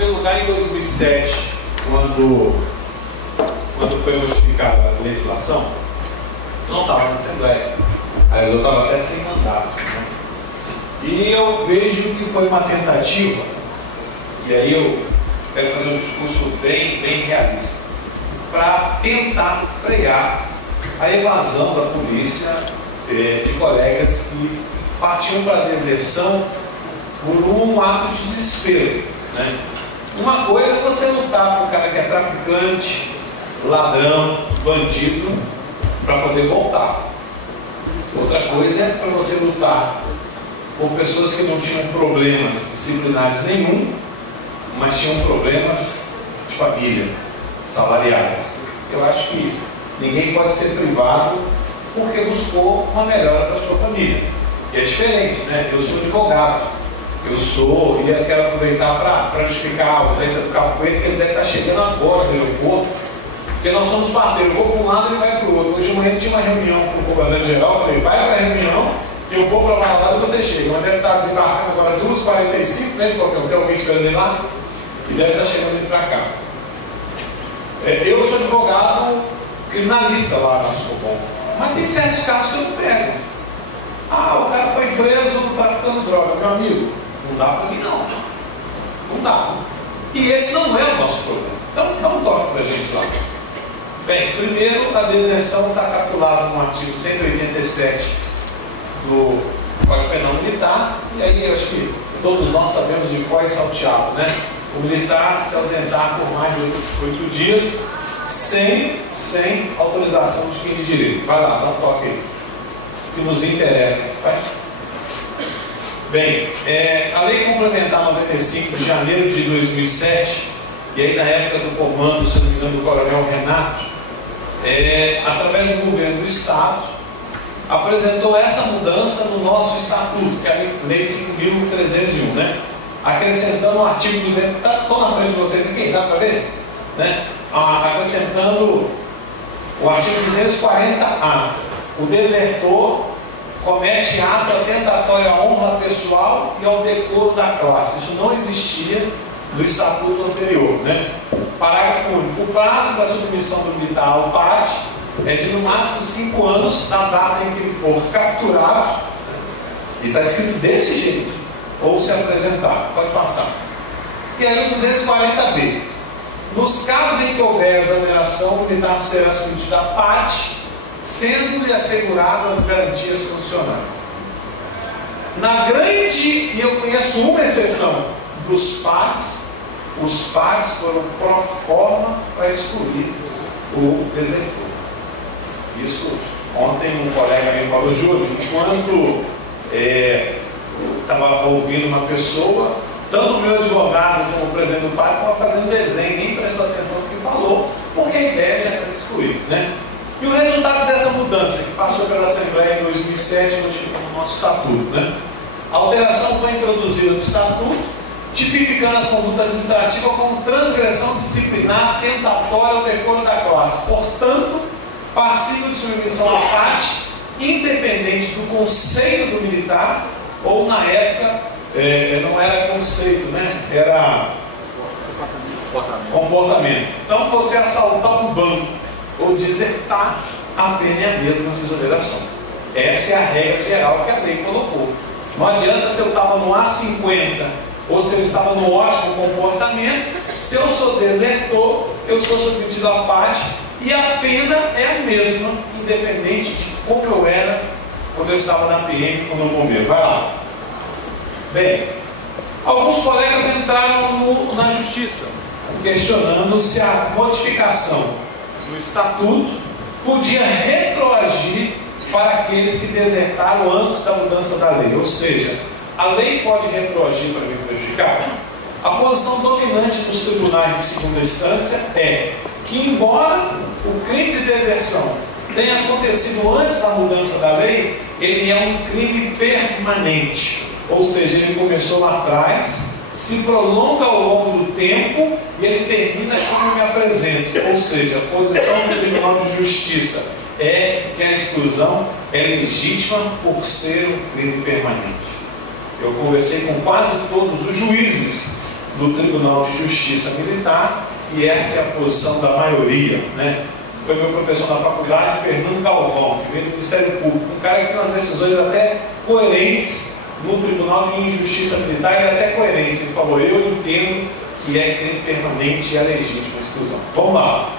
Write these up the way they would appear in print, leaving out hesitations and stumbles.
primeiro lugar, em 2007, quando foi modificada a legislação, eu não estava na Assembleia. Aí eu estava até sem mandato, né? E eu vejo que foi uma tentativa, e aí eu quero fazer um discurso bem realista, para tentar frear a evasão da polícia de colegas que partiam para a deserção por um ato de desespero, né? Uma coisa é você lutar com um cara que é traficante, ladrão, bandido, para poder voltar. Outra coisa é para você lutar por pessoas que não tinham problemas disciplinares nenhum, mas tinham problemas de família, salariais. Eu acho que ninguém pode ser privado porque buscou uma melhora para a sua família. E é diferente, né? Eu sou advogado, e eu quero aproveitar para justificar a ausência do Capoeira, que ele deve estar chegando agora no aeroporto, porque nós somos parceiros. Eu vou para um lado e ele vai para o outro. Hoje de manhã tinha uma reunião com o comandante-geral, eu falei, vai para a reunião, eu vou para uma lado e você chega. Mas deve estar desembarcando agora 2h45, né, Escorpião? Tem alguém esperando ele lá? E deve estar chegando ele para cá. Eu sou advogado criminalista lá na Escorpião, mas tem certos casos que eu não pego. Ah, o cara foi preso traficando droga. Meu amigo, não dá para mim não. Não dá. E esse não é o nosso problema. Então, dá um toque para a gente lá. Bem, primeiro, a deserção está calculada no artigo 187 do Código Penal Militar, e aí eu acho que todos nós sabemos de qual é salteado, né? O militar se ausentar por mais de 8 dias sem autorização de quem de direito. Vai lá, dá um toque aí. O que nos interessa. Vai. Bem, a Lei Complementar 95 de janeiro de 2007, e aí na época do comando, se não me engano, do Coronel Renato, através do governo do Estado, apresentou essa mudança no nosso Estatuto, que é a Lei 5.301, né? Acrescentando o artigo 200, estou na frente de vocês aqui, dá para ver? Né? Acrescentando o artigo 240A. O desertor comete ato atentatório à honra pessoal e ao decoro da classe. Isso não existia no Estatuto anterior, né? Parágrafo único. O prazo da submissão do militar ao PAD é de no máximo 5 anos da data em que ele for capturado, e está escrito desse jeito, ou se apresentar. Pode passar. E aí o 240B. Nos casos em que houver exoneração, o militar será submetido a PAD, sendo-lhe asseguradas as garantias constitucionais. E eu conheço uma exceção dos PADs, os PADs foram pro forma para excluir o desertor. Isso, ontem um colega me falou, Júlio, enquanto estava ouvindo uma pessoa, tanto o meu advogado como o presidente do PAD estavam fazendo desenho, nem prestou atenção no que falou, porque a ideia já era excluir, né? E o resultado dessa mudança, que passou pela Assembleia em 2007, modificou o nosso Estatuto, né? A alteração foi introduzida no Estatuto, tipificando a conduta administrativa como transgressão disciplinar tentatória ao decoro da classe, portanto, passível de submissão à PAD, independente do conceito do militar, ou na época, não era conceito, né? Era comportamento. Então, você assaltar um banco ou desertar, a pena é a mesma de exoneração. Essa é a regra geral que a lei colocou. Não adianta se eu estava no A50 ou se eu estava no ótimo comportamento. Se eu sou desertor, eu sou submetido à PAD e a pena é a mesma, independente de como eu era quando eu estava na PM ou no bombeiro. Vai lá. Bem, alguns colegas entraram na justiça, questionando se a modificação no Estatuto podia retroagir para aqueles que desertaram antes da mudança da lei. Ou seja, a lei pode retroagir para me prejudicar? A posição dominante dos tribunais de segunda instância é que, embora o crime de deserção tenha acontecido antes da mudança da lei, ele é um crime permanente. Ou seja, ele começou lá atrás, se prolonga ao longo do tempo e ele termina como eu me apresento. Ou seja, a posição do Tribunal de Justiça é que a exclusão é legítima por ser um crime permanente. Eu conversei com quase todos os juízes do Tribunal de Justiça Militar, e essa é a posição da maioria, né? Foi meu professor na faculdade, Fernando Galvão, que veio do Ministério Público, um cara que tem umas decisões até coerentes no Tribunal de Injustiça Militar, ele é até coerente. Ele falou: eu entendo que é crime permanente e a legítima exclusão. Vamos lá.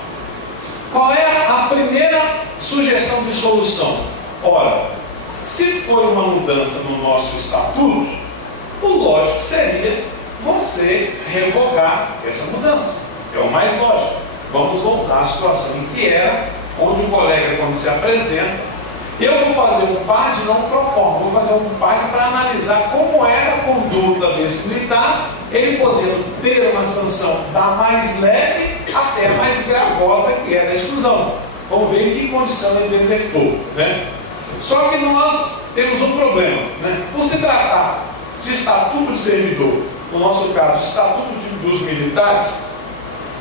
Qual é a primeira sugestão de solução? Ora, se for uma mudança no nosso estatuto, o lógico seria você revogar essa mudança. É o mais lógico. Vamos voltar à situação em que era, onde o colega, quando se apresenta, eu vou fazer um PAD não pro forma, vou fazer um PAD para analisar como era a conduta desse militar, ele podendo ter uma sanção da mais leve até a mais gravosa, que era a exclusão. Vamos ver em que condição ele desertou, né? Só que nós temos um problema, né? Por se tratar de estatuto de servidor, no nosso caso, estatuto dos militares,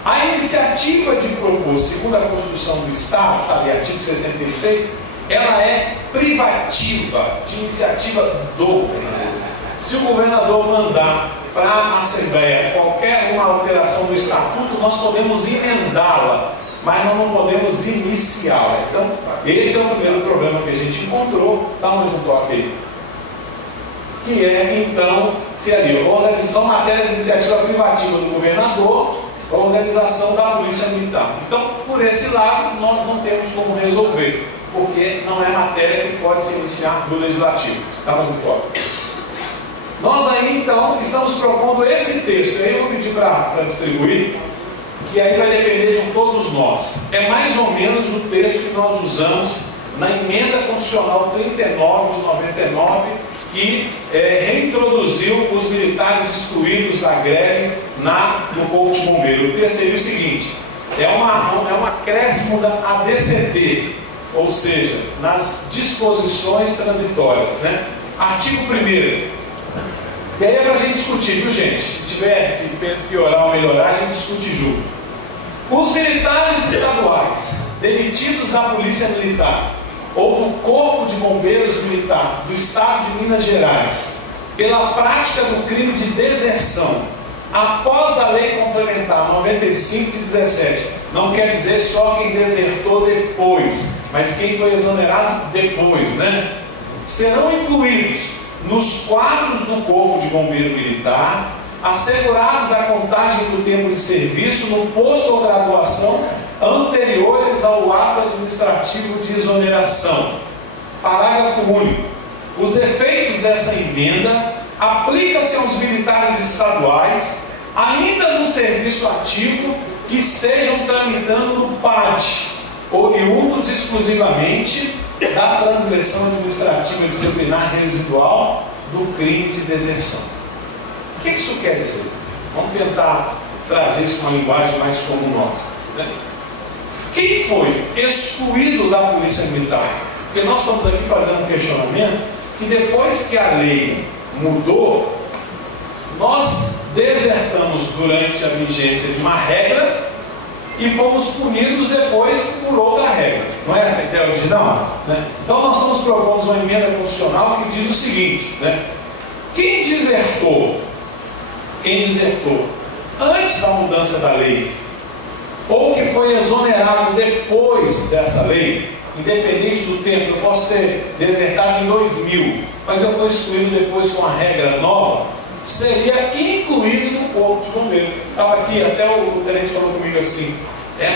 a iniciativa de propor, segundo a Constituição do Estado, está ali, artigo 66, ela é privativa, de iniciativa do governador. Se o governador mandar para a Assembleia qualquer uma alteração do Estatuto, nós podemos emendá-la, mas nós não podemos iniciá-la. Então, esse é o primeiro problema que a gente encontrou. Dá mais um toque aí. Que é, então, se ali, organização matéria de iniciativa privativa do governador, a organização da Polícia Militar. Então, por esse lado, nós não temos como resolver, porque não é matéria que pode se iniciar do Legislativo. Dá mais um toque. Nós aí, então, estamos propondo esse texto. Aí eu vou pedir para distribuir, que aí vai depender de todos nós. É mais ou menos o texto que nós usamos na Emenda Constitucional 39 de 99, que reintroduziu os militares excluídos da greve no Corpo de Bombeiros. O texto seria o seguinte: é um acréscimo da ADCT, ou seja, nas disposições transitórias, né? Artigo 1º. E aí é para a gente discutir, viu, gente? Se tiver que piorar ou melhorar, a gente discute junto. Os militares estaduais demitidos da Polícia Militar ou do Corpo de Bombeiros Militar do Estado de Minas Gerais pela prática do crime de deserção após a Lei Complementar 95 de 17, não quer dizer só quem desertou depois, mas quem foi exonerado depois, né? Serão incluídos nos quadros do Corpo de Bombeiro Militar, assegurados a contagem do tempo de serviço no posto ou graduação anteriores ao ato administrativo de exoneração. Parágrafo único. Os efeitos dessa emenda aplicam-se aos militares estaduais, ainda no serviço ativo, que estejam tramitando no PAD, oriundos exclusivamente da transgressão administrativa disciplinar residual do crime de deserção. O que isso quer dizer? Vamos tentar trazer isso para uma linguagem mais comum nossa, né? Quem foi excluído da Polícia Militar? Porque nós estamos aqui fazendo um questionamento que depois que a lei mudou, nós desertamos durante a vigência de uma regra e fomos punidos depois por outra regra. Não é essa a ideia original? Né? Então nós estamos propondo uma emenda constitucional que diz o seguinte, né? Quem desertou antes da mudança da lei, ou que foi exonerado depois dessa lei, independente do tempo, eu posso ter desertado em 2000, mas eu fui excluído depois com a regra nova, seria incluído no Corpo de Bombeiro. Estava aqui, até o tenente falou comigo assim: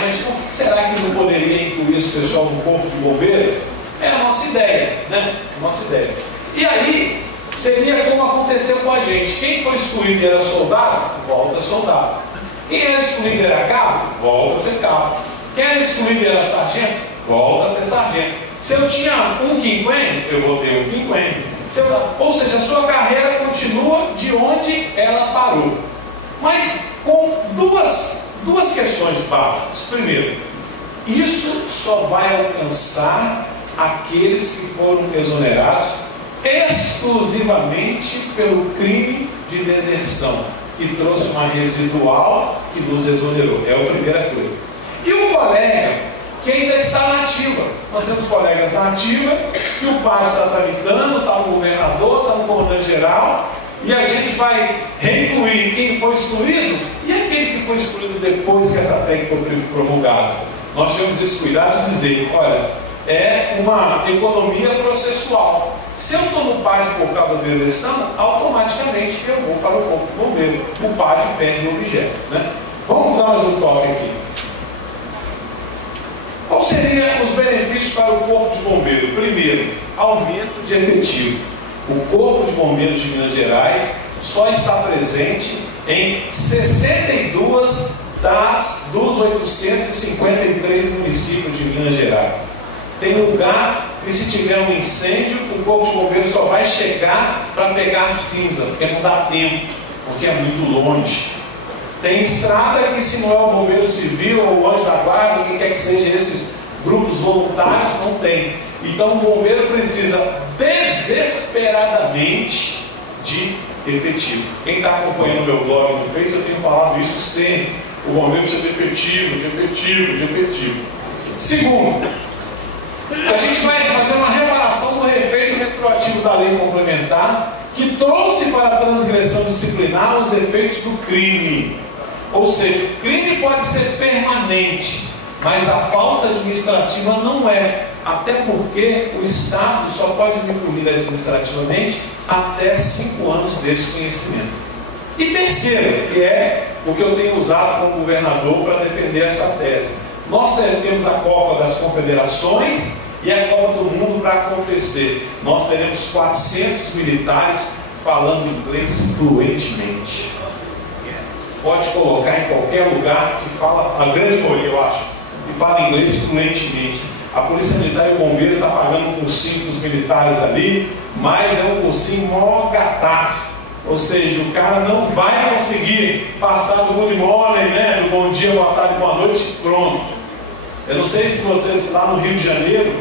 mas por que será que não poderia incluir esse pessoal no Corpo de Bombeiro? É a nossa ideia, né? Nossa ideia. E aí, seria como aconteceu com a gente. Quem foi excluído e era soldado, volta a soldado. Quem era excluído e era cabo, volta a ser cabo. Quem era excluído e era sargento, volta a ser sargento. Se eu tinha um quinquênio, eu vou ter um quinquênio. Ou seja, a sua carreira continua de onde ela parou. Mas com duas questões básicas. Primeiro, isso só vai alcançar aqueles que foram exonerados exclusivamente pelo crime de deserção, que trouxe uma residual que nos exonerou. É a primeira coisa. E o colega que ainda está na ativa. Nós temos colegas na ativa que o PAD está tramitando, está no governador, está no comandante-geral, e a gente vai reincluir quem foi excluído e aquele que foi excluído depois que essa PEC foi promulgada. Nós temos esse cuidado de dizer, olha, é uma economia processual. Se eu estou no PAD por causa da deserção, automaticamente eu vou para o corpo do bombeiro. O PAD perde o objeto, né? Vamos dar mais um toque aqui. Qual seriam os benefícios para o Corpo de Bombeiro? Primeiro, aumento de efetivo. O Corpo de Bombeiros de Minas Gerais só está presente em 62 dos 853 municípios de Minas Gerais. Tem lugar que, se tiver um incêndio, o Corpo de Bombeiros só vai chegar para pegar a cinza, porque não dá tempo, porque é muito longe. Tem estrada que, se não é o bombeiro civil ou o anjo da guarda, o que quer que seja, esses grupos voluntários, não tem. Então o bombeiro precisa desesperadamente de efetivo. Quem está acompanhando o meu blog no Facebook, eu tenho falado isso sempre. O bombeiro precisa de efetivo. Segundo, a gente vai fazer uma reparação do efeito retroativo da lei complementar, que trouxe para a transgressão disciplinar os efeitos do crime. Ou seja, o crime pode ser permanente, mas a falta administrativa não é. Até porque o Estado só pode me punir administrativamente até 5 anos desse conhecimento. E terceiro, que é o que eu tenho usado como governador para defender essa tese. Nós temos a Copa das Confederações e a Copa do Mundo para acontecer. Nós teremos 400 militares falando inglês fluentemente. Pode colocar em qualquer lugar que fala, a grande maioria eu acho, que fala inglês fluentemente. A Polícia Militar e o Bombeiro estão pagando um cursinho para os militares ali, mas é um cursinho mó gatá. Ou seja, o cara não vai conseguir passar do good morning, né? Do bom dia, boa tarde, boa noite, pronto. Eu não sei se vocês lá no Rio de Janeiro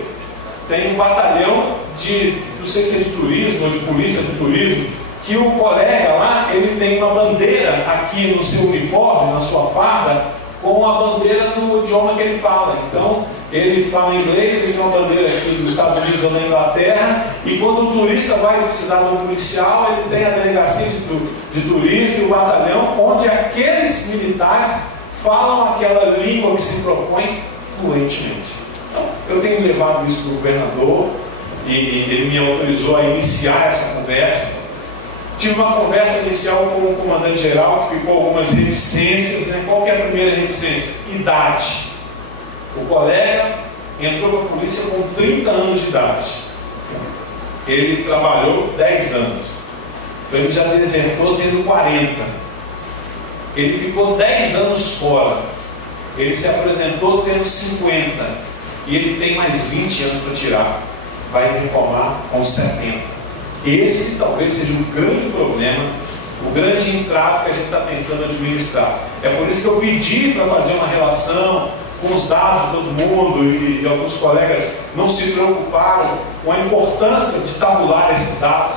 tem um batalhão de, não sei se é de turismo ou de polícia de turismo, que o colega lá, ele tem uma bandeira aqui no seu uniforme, na sua farda, com a bandeira do idioma que ele fala. Então, ele fala inglês, ele tem uma bandeira aqui dos Estados Unidos ou da Inglaterra, e quando o turista vai precisar de um policial, ele tem a delegacia de turista e o batalhão, onde aqueles militares falam aquela língua que se propõe fluentemente. Então, eu tenho levado isso para o governador, e ele me autorizou a iniciar essa conversa. Tive uma conversa inicial com o comandante-geral, que ficou algumas reticências, né? Qual que é a primeira reticência? Idade. O colega entrou para a polícia com 30 anos de idade. Ele trabalhou 10 anos. Então ele já desertou tendo 40. Ele ficou 10 anos fora. Ele se apresentou tendo 50. E ele tem mais 20 anos para tirar. Vai reformar com 70. Esse talvez seja o grande problema, o grande entrave que a gente está tentando administrar. É por isso que eu pedi para fazer uma relação com os dados de todo mundo, e alguns colegas não se preocuparam com a importância de tabular esses dados,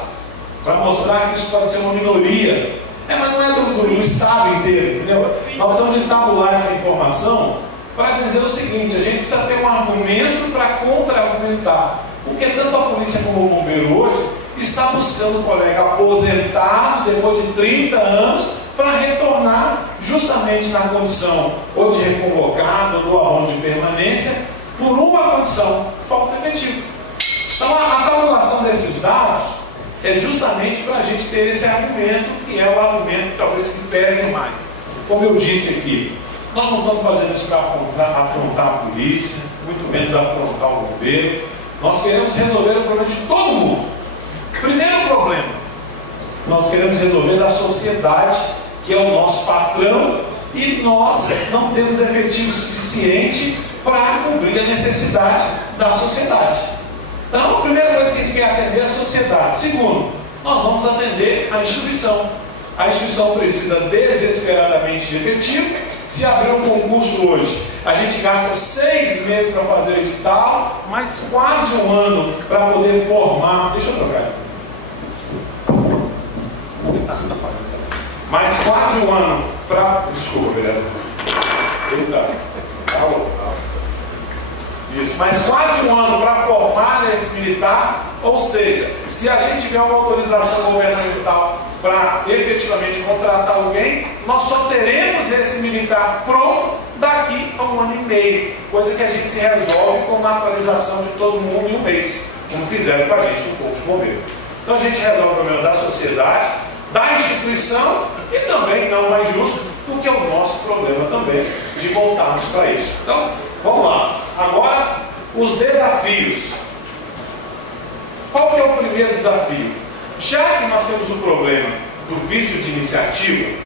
para mostrar que isso pode ser uma minoria. Mas não é do Estado inteiro, entendeu? Nós precisamos de tabular essa informação para dizer o seguinte: a gente precisa ter um argumento para contra-argumentar. Porque tanto a polícia como o bombeiro hoje está buscando um colega aposentado depois de 30 anos para retornar justamente na condição ou de reconvocado ou do abono de permanência por uma condição, falta efetiva. Então a tabulação desses dados é justamente para a gente ter esse argumento, que é o argumento talvez que pese mais. Como eu disse aqui, nós não estamos fazendo isso para afrontar a polícia, muito menos afrontar o bombeiro. Nós queremos resolver o problema de todo mundo. Primeiro problema, nós queremos resolver da sociedade, que é o nosso patrão, e nós não temos efetivo suficiente para cumprir a necessidade da sociedade. Então, a primeira coisa que a gente quer atender é a sociedade. Segundo, nós vamos atender a instituição. A instituição precisa desesperadamente de efetivo. Se abrir um concurso hoje, a gente gasta 6 meses para fazer o edital, mas quase um ano para poder formar. Deixa eu trocar. Mas quase um ano para. Desculpa, vereador. Isso, mas quase um ano para formar esse militar. Ou seja, se a gente tiver uma autorização governamental para efetivamente contratar alguém, nós só teremos esse militar pronto daqui a 1 ano e meio, coisa que a gente se resolve com uma atualização de todo mundo em um mês, como fizeram com a gente no Corpo de Bombeiros. Então a gente resolve o problema da sociedade, da instituição e também, não mais justo, do que é o nosso problema também de voltarmos para isso. Então, vamos lá. Agora, os desafios. Qual que é o primeiro desafio? Já que nós temos o problema do vício de iniciativa,